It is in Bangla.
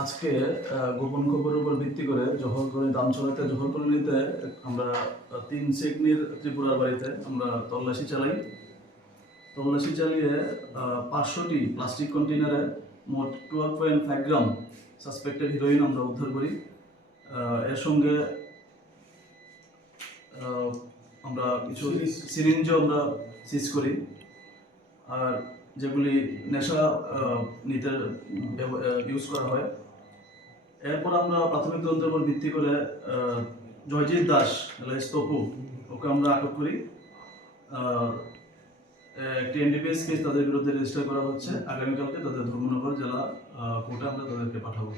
আজকে গোপন খবরের উপর ভিত্তি করে দামছড়াতে জহর কলোনিতে আমরা 3 সেকনির ত্রিপুরার বাড়িতে আমরা তল্লাশি চালিয়ে 500টি প্লাস্টিক কন্টেনারে মোট 12.5 গ্রাম সাসপেক্টেড হিরোইন আমরা উদ্ধার করি। এর সঙ্গে আমরা কিছু সিরিঞ্জও আমরা সিজ করি। আর যেগুলি নেশা নিতে ইউজ করা হয়। এরপর আমরা প্রাথমিক তদন্তের উপর ভিত্তি করে জয়জিৎ দাস তপু ওকে আমরা আটক করি। একটি এনডিপিএস কেস তাদের বিরুদ্ধে রেজিস্টার করা হচ্ছে। আগামীকালকে তাদের ধর্মনগর জেলা কোর্টে আমরা তাদেরকে পাঠাবো।